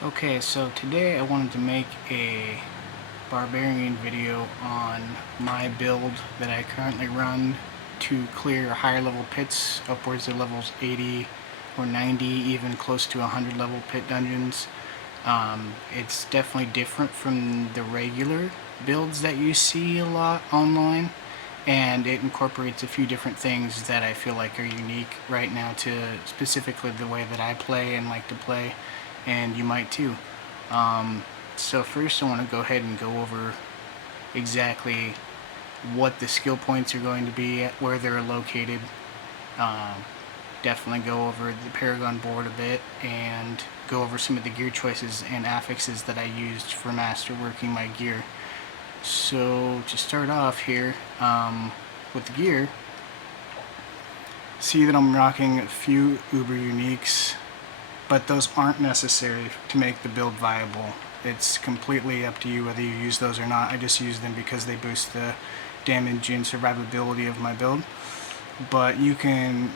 Okay, so today I wanted to make a Barbarian video on my build that I currently run to clear higher level pits, upwards of levels 80 or 90, even close to 100 level pit dungeons. It's definitely different from the regular builds that you see a lot online, and it incorporates a few different things that I feel like are unique right now to specifically the way that I play and like to play, and you might too. So first I want to go ahead and go over exactly what the skill points are going to be, where they're located. Um, Definitely go over the Paragon board a bit and go over some of the gear choices and affixes that I used for masterworking my gear. So to start off here, with the gear, see that I'm rocking a few Uber Uniques, but those aren't necessary to make the build viable. It's completely up to you whether you use those or not. I just use them because they boost the damage and survivability of my build. But you can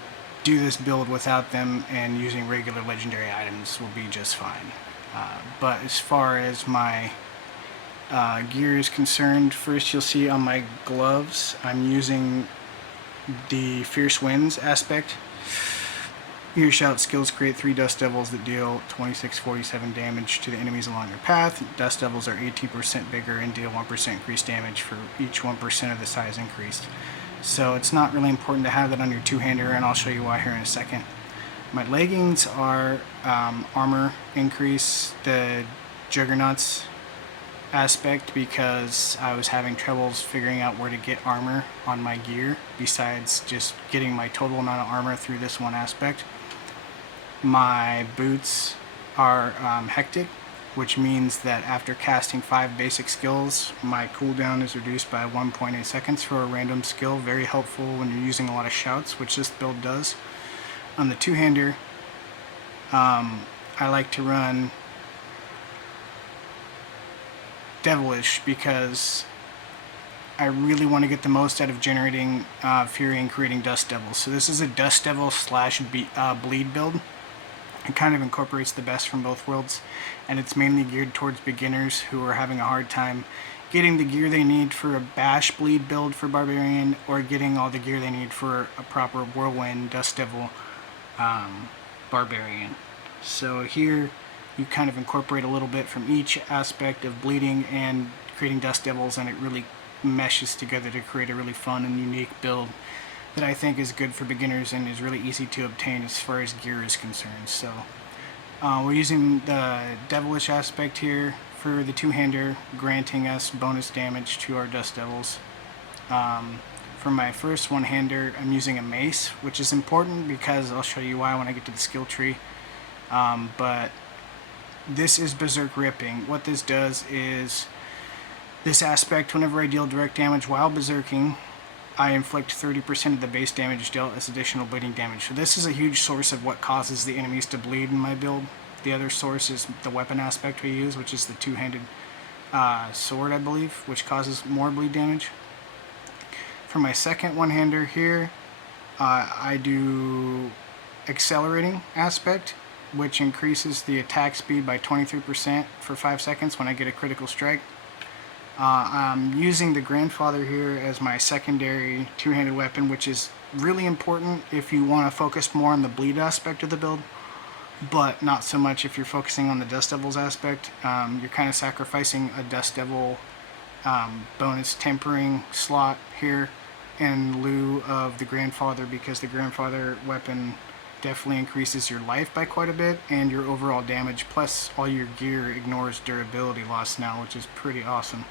do this build without them, and using regular legendary items will be just fine. But as far as my gear is concerned, first you'll see on my gloves I'm using the Fierce Winds aspect. Your shout skills create 3 Dust Devils that deal 2647 damage to the enemies along your path. Dust Devils are 18% bigger and deal 1% increased damage for each 1% of the size increased. So it's not really important to have that on your two-hander, and I'll show you why here in a second. My leggings are armor increase, the Juggernauts aspect, because I was having troubles figuring out where to get armor on my gear besides just getting my total amount of armor through this one aspect. My boots are hectic, which means that after casting 5 basic skills, my cooldown is reduced by 1.8 seconds for a random skill. Very helpful when you're using a lot of shouts, which this build does. On the two-hander, I like to run Devilish because I really want to get the most out of generating Fury and creating Dust Devils. So this is a Dust Devil slash Bleed build. It kind of incorporates the best from both worlds, and it's mainly geared towards beginners who are having a hard time getting the gear they need for a Bash Bleed build for Barbarian, or getting all the gear they need for a proper Whirlwind Dust Devil Barbarian. So here you kind of incorporate a little bit from each aspect of bleeding and creating Dust Devils, and it really meshes together to create a really fun and unique build that I think is good for beginners and is really easy to obtain as far as gear is concerned. So we're using the Devilish aspect here for the two-hander, granting us bonus damage to our Dust Devils. For my first one-hander, I'm using a mace, which is important because I'll show you why when I get to the skill tree. But this is Berserk Ripping. What this does is, this aspect, whenever I deal direct damage while berserking, I inflict 30% of the base damage dealt as additional bleeding damage. So this is a huge source of what causes the enemies to bleed in my build. The other source is the weapon aspect we use, which is the two-handed sword, I believe, which causes more bleed damage. For my second one-hander here, I do Accelerating aspect, which increases the attack speed by 23% for 5 seconds when I get a critical strike. I'm using the Grandfather here as my secondary two-handed weapon, which is really important if you want to focus more on the bleed aspect of the build, but not so much if you're focusing on the Dust Devils aspect. You're kind of sacrificing a Dust Devil bonus tempering slot here in lieu of the Grandfather, because the Grandfather weapon definitely increases your life by quite a bit and your overall damage, plus all your gear ignores durability loss now, which is pretty awesome.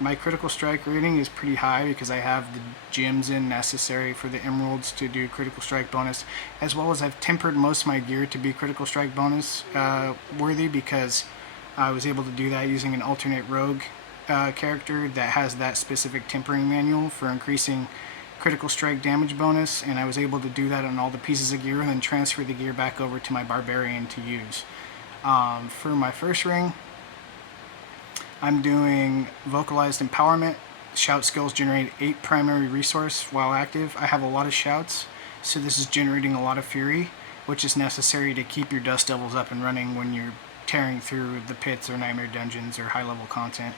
My critical strike rating is pretty high because I have the gems in necessary for the emeralds to do critical strike bonus, as well as I've tempered most of my gear to be critical strike bonus worthy, because I was able to do that using an alternate rogue character that has that specific tempering manual for increasing critical strike damage bonus, and I was able to do that on all the pieces of gear and then transfer the gear back over to my Barbarian to use. For my first ring, I'm doing Vocalized Empowerment. Shout skills generate 8 primary resource while active. I have a lot of shouts, so this is generating a lot of fury, which is necessary to keep your Dust Devils up and running when you're tearing through the pits or nightmare dungeons or high level content.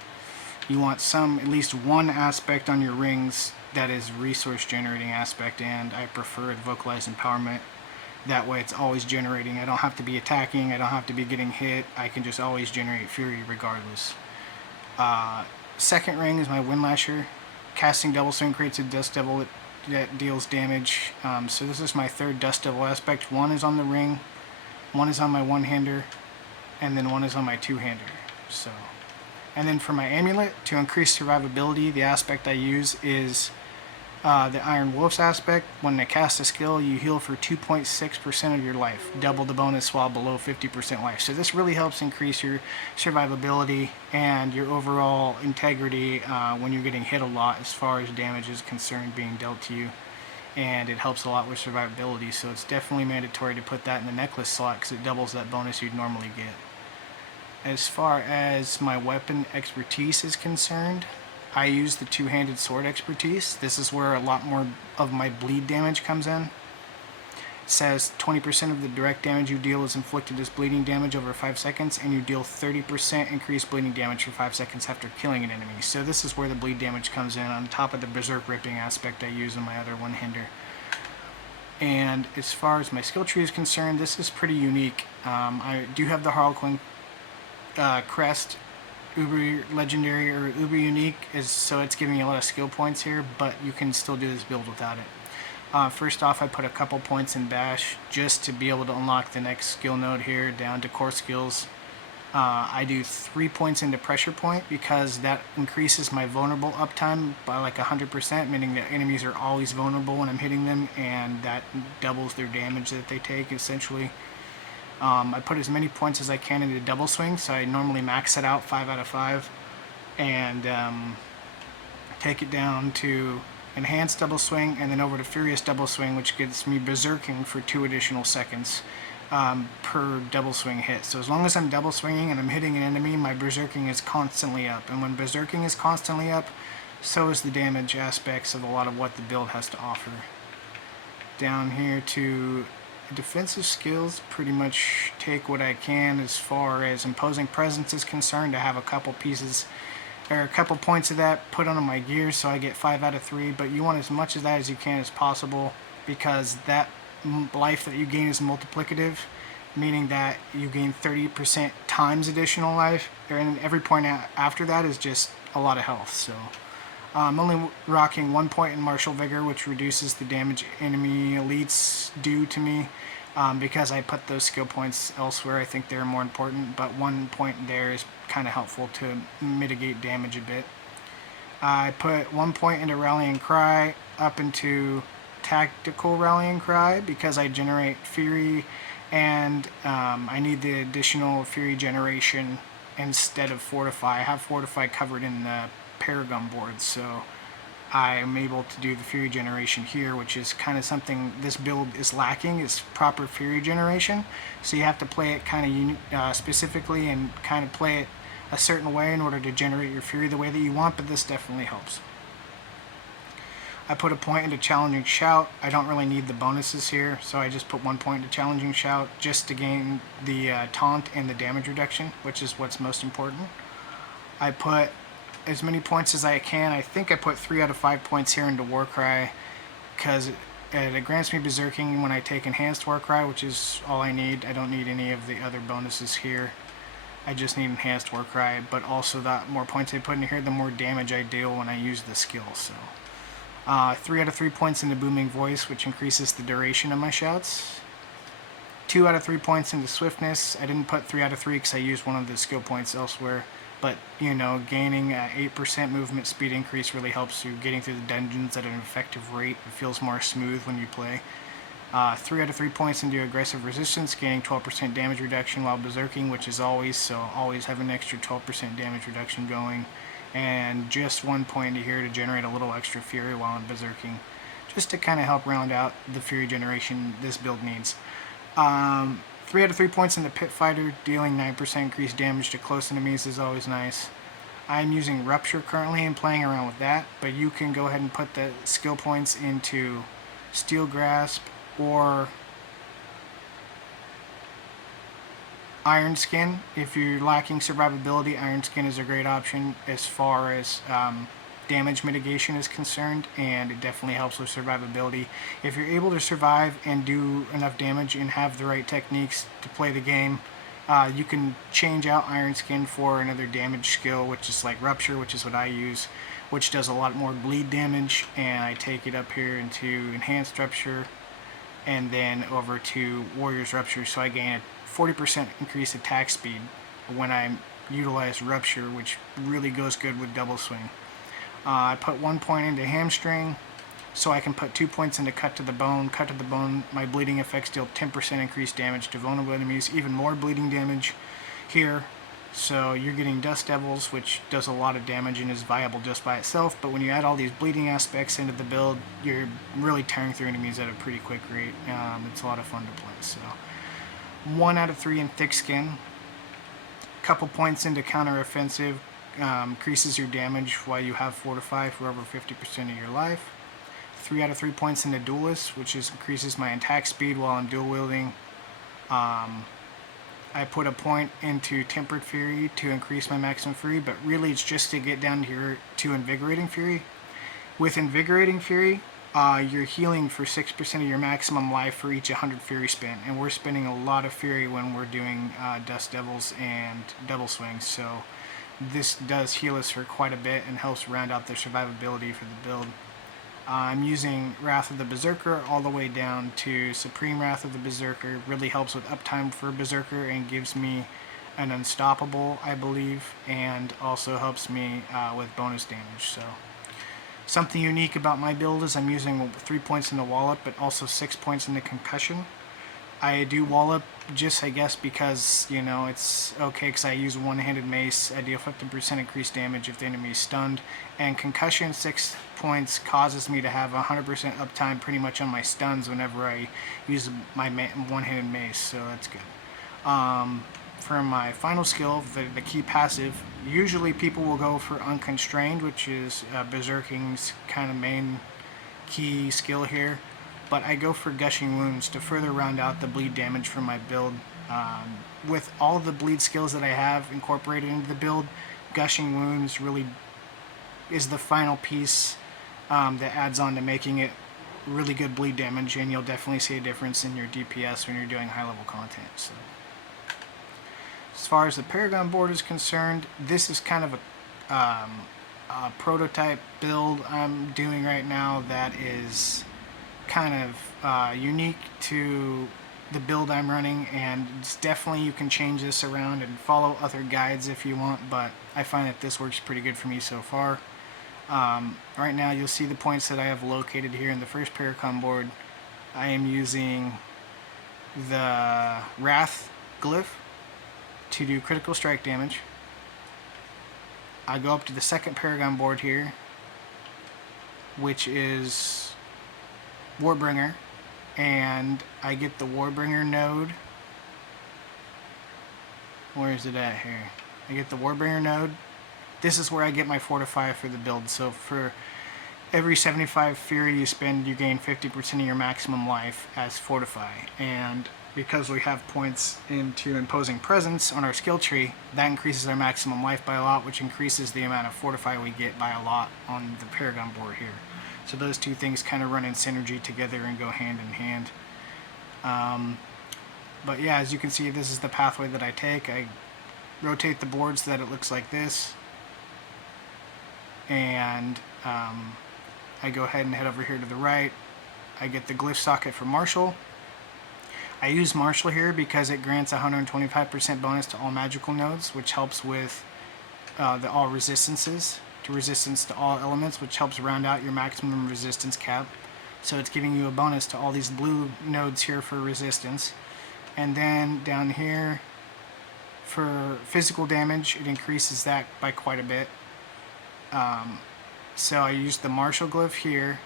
You want at least one aspect on your rings that is resource generating aspect, and I prefer the vocalized empowerment. That way it's always generating. I don't have to be attacking, I don't have to be getting hit, I can just always generate fury regardless. Second ring is my Windlasher. Casting Double Swing creates a Dust Devil that deals damage. So this is my third Dust Devil aspect. One is on the ring, one is on my one-hander, and then one is on my two-hander. So, and then for my amulet, to increase survivability, the aspect I use is the Iron Wolf's aspect. When I cast a skill, you heal for 2.6% of your life, double the bonus while below 50% life. So this really helps increase your survivability and your overall integrity when you're getting hit a lot as far as damage is concerned being dealt to you. And it helps a lot with survivability, so it's definitely mandatory to put that in the necklace slot because it doubles that bonus you'd normally get. As far as my weapon expertise is concerned, I use the two-handed sword expertise. This is where a lot more of my bleed damage comes in. It says 20% of the direct damage you deal is inflicted as bleeding damage over 5 seconds, and you deal 30% increased bleeding damage for 5 seconds after killing an enemy. So this is where the bleed damage comes in on top of the berserk ripping aspect I use in my other one-hander. And as far as my skill tree is concerned, this is pretty unique. I do have the Harlequin crest, uber legendary or uber unique, so it's giving me a lot of skill points here, but you can still do this build without it. First off, I put a couple points in bash just to be able to unlock the next skill node here down to core skills. I do 3 points into pressure point because that increases my vulnerable uptime by like 100%, meaning that enemies are always vulnerable when I'm hitting them, and that doubles their damage that they take essentially. I put as many points as I can into double swing, so I normally max it out 5 out of 5, and take it down to enhanced double swing, and then over to furious double swing, which gets me berserking for 2 additional seconds per double swing hit. So as long as I'm double swinging and I'm hitting an enemy, my berserking is constantly up, and when berserking is constantly up, so is the damage aspects of a lot of what the build has to offer. Down here to defensive skills, pretty much take what I can as far as imposing presence is concerned. I have a couple pieces or a couple points of that put on my gear, so I get 5 out of 3, but you want as much of that as you can as possible because that life that you gain is multiplicative, meaning that you gain 30% times additional life, and every point after that is just a lot of health. So I'm only rocking 1 point in Martial Vigor, which reduces the damage enemy elites do to me because I put those skill points elsewhere. I think they're more important, but 1 point there is kind of helpful to mitigate damage a bit. I put 1 point into Rallying Cry up into Tactical Rallying Cry because I generate Fury, and I need the additional Fury generation instead of Fortify. I have Fortify covered in the Paragon board, so I am able to do the Fury generation here, which is kind of something this build is lacking, is proper Fury generation. So you have to play it kind of specifically and kind of play it a certain way in order to generate your Fury the way that you want, but this definitely helps. I put a point into Challenging Shout. I don't really need the bonuses here, so I just put 1 point into Challenging Shout just to gain the taunt and the damage reduction, which is what's most important. I put as many points as I can. I think I put 3 out of 5 points here into Warcry because it grants me berserking when I take enhanced Warcry, which is all I need. I don't need any of the other bonuses here. I just need enhanced Warcry, but also the more points I put in here, the more damage I deal when I use the skill. So 3 out of 3 points into Booming Voice, which increases the duration of my shouts. 2 out of 3 points into Swiftness. I didn't put 3 out of 3 because I used one of the skill points elsewhere. But, you know, gaining 8% movement speed increase really helps you getting through the dungeons at an effective rate. It feels more smooth when you play. 3 out of 3 points into Aggressive Resistance, gaining 12% damage reduction while berserking, which is always, so always have an extra 12% damage reduction going. And just 1 point here to generate a little extra Fury while I'm berserking, just to kind of help round out the Fury generation this build needs. 3 out of 3 points in the Pit Fighter, dealing 9% increased damage to close enemies is always nice. I'm using Rupture currently and playing around with that, but you can go ahead and put the skill points into Steel Grasp or Iron Skin. If you're lacking survivability, Iron Skin is a great option as far as damage mitigation is concerned, and it definitely helps with survivability. If you're able to survive and do enough damage and have the right techniques to play the game, you can change out Iron Skin for another damage skill, which is like Rupture, which is what I use, which does a lot more bleed damage, and I take it up here into Enhanced Rupture and then over to Warrior's Rupture, so I gain a 40% increased attack speed when I utilize Rupture, which really goes good with Double Swing. I put 1 point into Hamstring, so I can put 2 points into Cut to the Bone. Cut to the Bone, my bleeding effects deal 10% increased damage to vulnerable enemies, even more bleeding damage here. So you're getting Dust Devils, which does a lot of damage and is viable just by itself, but when you add all these bleeding aspects into the build, you're really tearing through enemies at a pretty quick rate. It's a lot of fun to play. So 1 out of 3 in Thick Skin. Couple points into Counter Offensive, increases your damage while you have Fortify for over 50% of your life. 3 out of 3 points into Duelist, which increases my attack speed while I'm dual wielding. I put a point into Tempered Fury to increase my maximum Fury, but really it's just to get down here to Invigorating Fury. With Invigorating Fury, you're healing for 6% of your maximum life for each 100 Fury spent, and we're spending a lot of Fury when we're doing Dust Devils and Double Swings, so this does heal us for quite a bit and helps round out the survivability for the build. I'm using Wrath of the Berserker all the way down to Supreme Wrath of the Berserker. Really helps with uptime for Berserker and gives me an Unstoppable, I believe, and also helps me with bonus damage. So something unique about my build is I'm using 3 points in the Wallop, but also 6 points in the Concussion. I do Wallop just, I guess, because, you know, it's okay because I use one-handed mace. I deal 50% increased damage if the enemy is stunned, and Concussion 6 points causes me to have 100% uptime pretty much on my stuns whenever I use my one-handed mace, so that's good. For my final skill, the key passive, usually people will go for Unconstrained, which is Berserking's kind of main key skill here, but I go for Gushing Wounds to further round out the bleed damage for my build. With all the bleed skills that I have incorporated into the build, Gushing Wounds really is the final piece that adds on to making it really good bleed damage, and you'll definitely see a difference in your DPS when you're doing high level content. So, as far as the Paragon board is concerned, this is kind of a prototype build I'm doing right now that is kind of unique to the build I'm running, and it's definitely, you can change this around and follow other guides if you want, but I find that this works pretty good for me so far. Right now you'll see the points that I have located here in the first Paragon board. I am using the Wrath glyph to do critical strike damage. I go up to the second Paragon board here, which is Warbringer, and I get the Warbringer node. Where is it at here? I get the Warbringer node. This is where I get my Fortify for the build. So for every 75 Fury you spend, you gain 50% of your maximum life as Fortify. And because we have points into Imposing Presence on our skill tree, that increases our maximum life by a lot, which increases the amount of Fortify we get by a lot on the Paragon board here. So those two things kind of run in synergy together and go hand in hand. But yeah, as you can see, this is the pathway that I take. I rotate the board so that it looks like this, and I go ahead and head over here to the right. I get the glyph socket for Martial. I use Martial here because it grants 125% bonus to all magical nodes, which helps with the all resistances, to resistance to all elements, which helps round out your maximum resistance cap. So it's giving you a bonus to all these blue nodes here for resistance. And then down here for physical damage, it increases that by quite a bit. So I use the Martial glyph here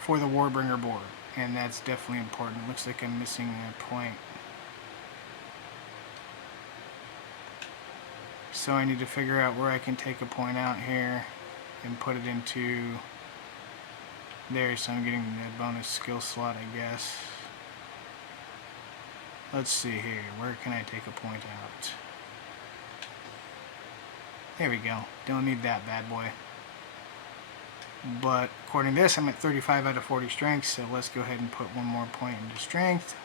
for the Warbringer board, and that's definitely important. Looks like I'm missing a point. So I need to figure out where I can take a point out here and put it into there, so I'm getting the bonus skill slot, I guess. Let's see here. Where can I take a point out? There we go. Don't need that bad boy. But according to this, I'm at 35 out of 40 strength, so let's go ahead and put one more point into strength.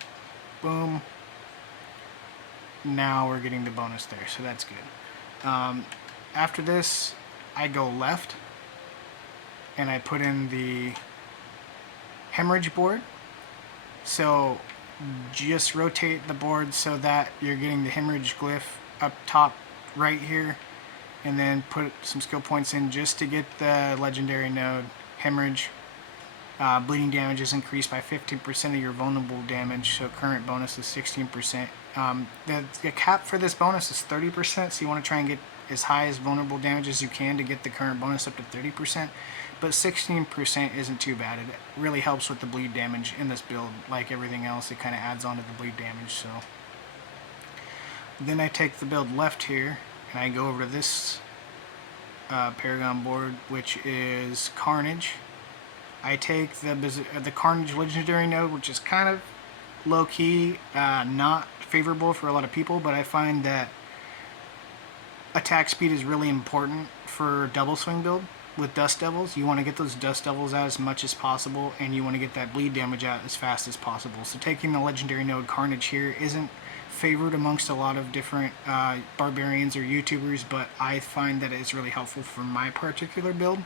Boom. Now we're getting the bonus there, so that's good. After this, I go left, and I put in the hemorrhage board. So just rotate the board so that you're getting the hemorrhage glyph up top right here, and then put some skill points in just to get the legendary node hemorrhage. Bleeding damage is increased by 15% of your vulnerable damage, so current bonus is 16%. The cap for this bonus is 30%, so you want to try and get as high as vulnerable damage as you can to get the current bonus up to 30%, but 16% isn't too bad. It really helps with the bleed damage in this build. Like everything else, it kind of adds on to the bleed damage. So then I take the build left here, and I go over to this Paragon board, which is Carnage. I take the Carnage Legendary node, which is kind of low-key, not favorable for a lot of people, but I find that attack speed is really important for double swing build with Dust Devils. You want to get those Dust Devils out as much as possible, and you want to get that bleed damage out as fast as possible. So taking the Legendary node Carnage here isn't favored amongst a lot of different barbarians or YouTubers, but I find that it's really helpful for my particular build,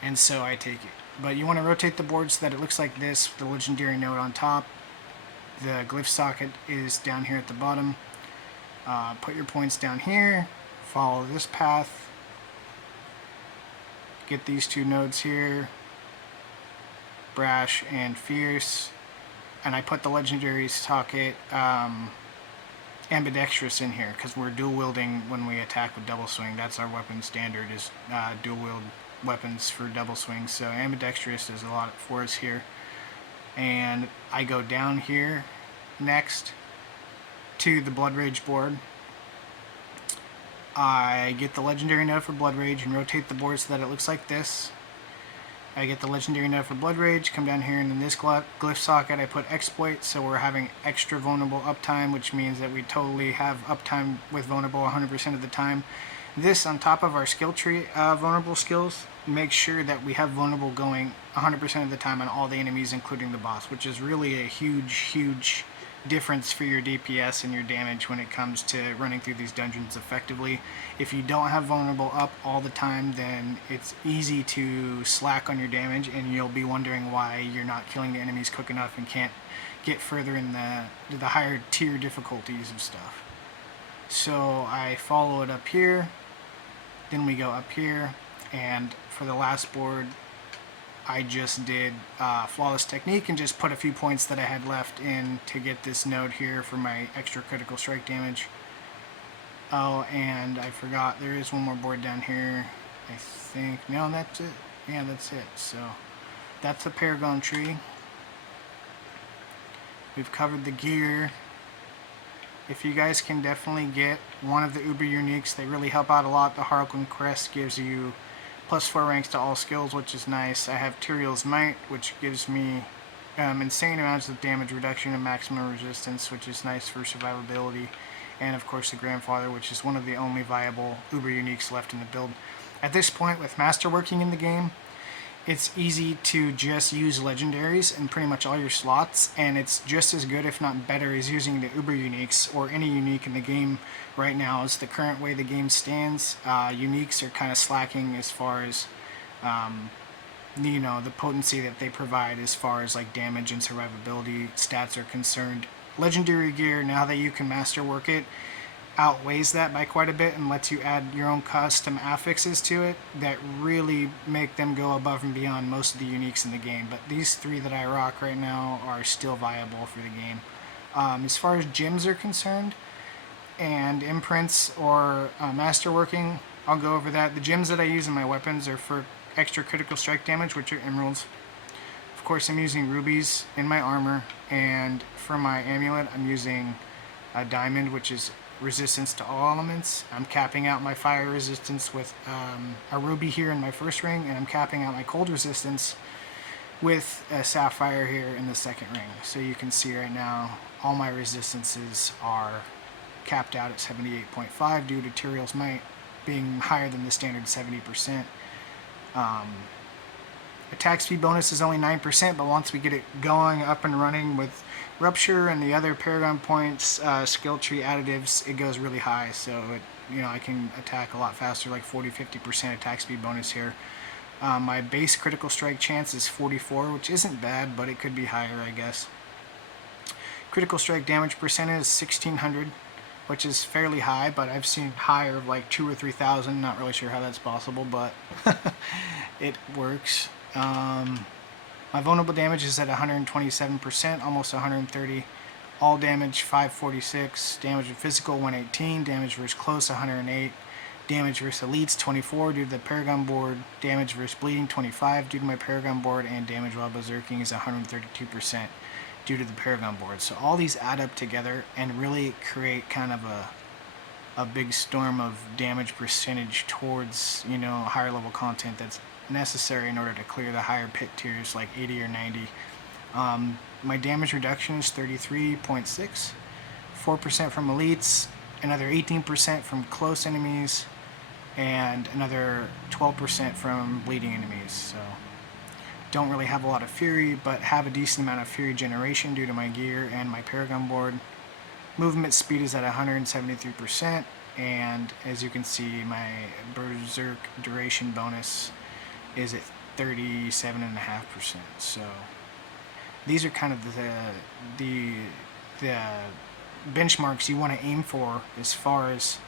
and so I take it. But you want to rotate the board so that it looks like this, the legendary node on top. The glyph socket is down here at the bottom. Put your points down here, follow this path, get these two nodes here, Brash and Fierce, and I put the legendary socket Ambidextrous in here because we're dual wielding when we attack with double swing. That's our weapon standard, is dual wield weapons for double swing. So ambidextrous is a lot for us here. And I go down here next to the Blood Rage board. I get the legendary node for Blood Rage and rotate the board so that it looks like this. I get the legendary node for Blood Rage, come down here, and in this glyph socket I put Exploit, so we're having extra vulnerable uptime, which means that we totally have uptime with vulnerable 100% of the time. This, on top of our skill tree vulnerable skills, makes sure that we have vulnerable going 100% of the time on all the enemies, including the boss, which is really a huge difference for your DPS and your damage when it comes to running through these dungeons effectively. If you don't have vulnerable up all the time, then it's easy to slack on your damage, and you'll be wondering why you're not killing the enemies quick enough and can't get further in the higher tier difficulties of stuff. So I follow it up here, then we go up here, and for the last board I just did Flawless Technique and just put a few points that I had left in to get this node here for my extra critical strike damage. Oh, and I forgot, there is one more board down here, I think. No, that's it. Yeah, that's it. So that's the Paragon tree. We've covered the gear. If you guys can definitely get one of the Uber Uniques, they really help out a lot. The Harlequin Crest gives you +4 ranks to all skills, which is nice. I have Tyrael's Might, which gives me insane amounts of damage reduction and maximum resistance, which is nice for survivability. And of course the Grandfather, which is one of the only viable Uber Uniques left in the build. At this point, with Masterworking in the game, it's easy to just use legendaries in pretty much all your slots, and it's just as good, if not better, as using the Uber Uniques or any unique in the game right now. As the current way the game stands, uniques are kind of slacking as far as the potency that they provide as far as like damage and survivability stats are concerned. Legendary gear, now that you can masterwork it, outweighs that by quite a bit and lets you add your own custom affixes to it that really make them go above and beyond most of the uniques in the game. But these three that I rock right now are still viable for the game. As far as gems are concerned and imprints or masterworking, I'll go over that. The gems that I use in my weapons are for extra critical strike damage, which are emeralds. Of course, I'm using rubies in my armor, and for my amulet I'm using a diamond, which is resistance to all elements. I'm capping out my fire resistance with a ruby here in my first ring, and I'm capping out my cold resistance with a sapphire here in the second ring. So you can see right now all my resistances are capped out at 78.5 due to materials might being higher than the standard 70%. Attack speed bonus is only 9%, but once we get it going, up and running with Rupture and the other Paragon points, skill tree additives, it goes really high. So I can attack a lot faster, like 40-50% attack speed bonus here. My base critical strike chance is 44, which isn't bad, but it could be higher, I guess. Critical strike damage percentage is 1600, which is fairly high, but I've seen higher of like 2,000 or 3,000. Not really sure how that's possible, but it works. My vulnerable damage is at 127%, almost 130. All damage 546. Damage of physical 118. Damage versus close 108. Damage versus elites 24 due to the Paragon board. Damage versus bleeding 25 due to my Paragon board, and damage while berserking is 132% due to the Paragon board. So all these add up together and really create kind of a big storm of damage percentage towards higher level content that's necessary in order to clear the higher pit tiers like 80 or 90. My damage reduction is 33.6, 4% from elites, another 18% from close enemies, and another 12% from bleeding enemies. So don't really have a lot of fury, but have a decent amount of fury generation due to my gear and my Paragon board. Movement speed is at 173%, and as you can see, my berserk duration bonus is at 37.5%. So these are kind of the benchmarks you want to aim for as far as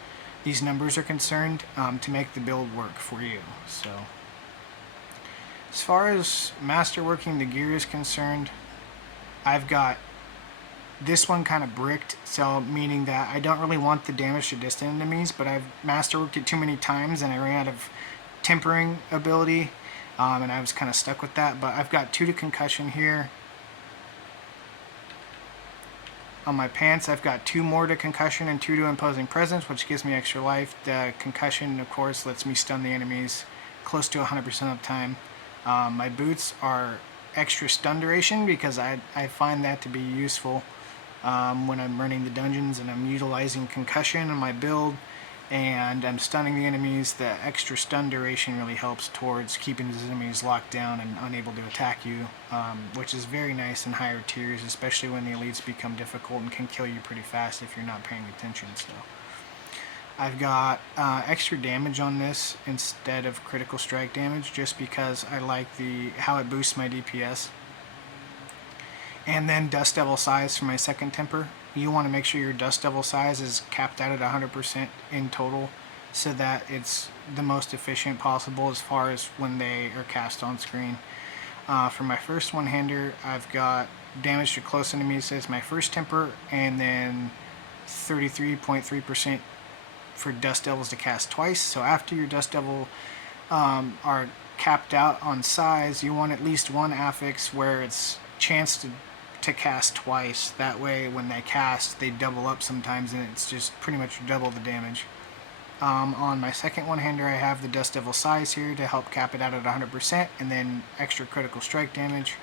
these numbers are concerned, to make the build work for you. So as far as masterworking the gear is concerned, I've got this one kind of bricked, so meaning that I don't really want the damage to distant enemies, but I've masterworked it too many times and I ran out of tempering ability, and I was kind of stuck with that. But I've got 2 to concussion here. On my pants, I've got 2 more to concussion and 2 to imposing presence, which gives me extra life. The concussion, of course, lets me stun the enemies close to 100% of the time. My boots are extra stun duration because I find that to be useful when I'm running the dungeons and I'm utilizing concussion in my build and I'm stunning the enemies. The extra stun duration really helps towards keeping the enemies locked down and unable to attack you, which is very nice in higher tiers, especially when the elites become difficult and can kill you pretty fast if you're not paying attention. So I've got extra damage on this instead of critical strike damage, just because I like how it boosts my DPS. And then Dust Devil size for my second temper. You want to make sure your Dust Devil size is capped out at 100% in total, so that it's the most efficient possible as far as when they are cast on screen. For my first one-hander, I've got damage to close enemies as my first temper, and then 33.3% for Dust Devils to cast twice. So after your Dust Devil are capped out on size, you want at least one affix where it's chance to cast twice. That way when they cast, they double up sometimes and it's just pretty much double the damage. On my second one-hander, I have the Dust Devil size here to help cap it out at 100%, and then extra critical strike damage.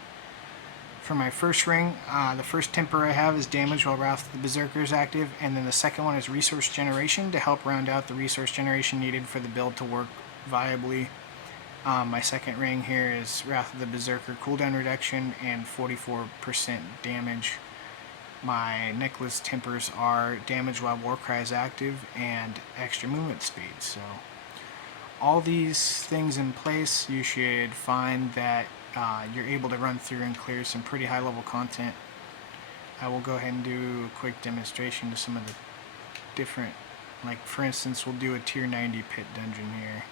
For my first ring, the first temper I have is damage while Wrath of the Berserker is active, and then the second one is resource generation to help round out the resource generation needed for the build to work viably. My second ring here is Wrath of the Berserker cooldown reduction and 44% damage. My necklace tempers are damage while Warcry is active and extra movement speed. So all these things in place, you should find that you're able to run through and clear some pretty high level content. I will go ahead and do a quick demonstration to some of the different, like for instance, we'll do a tier 90 pit dungeon here.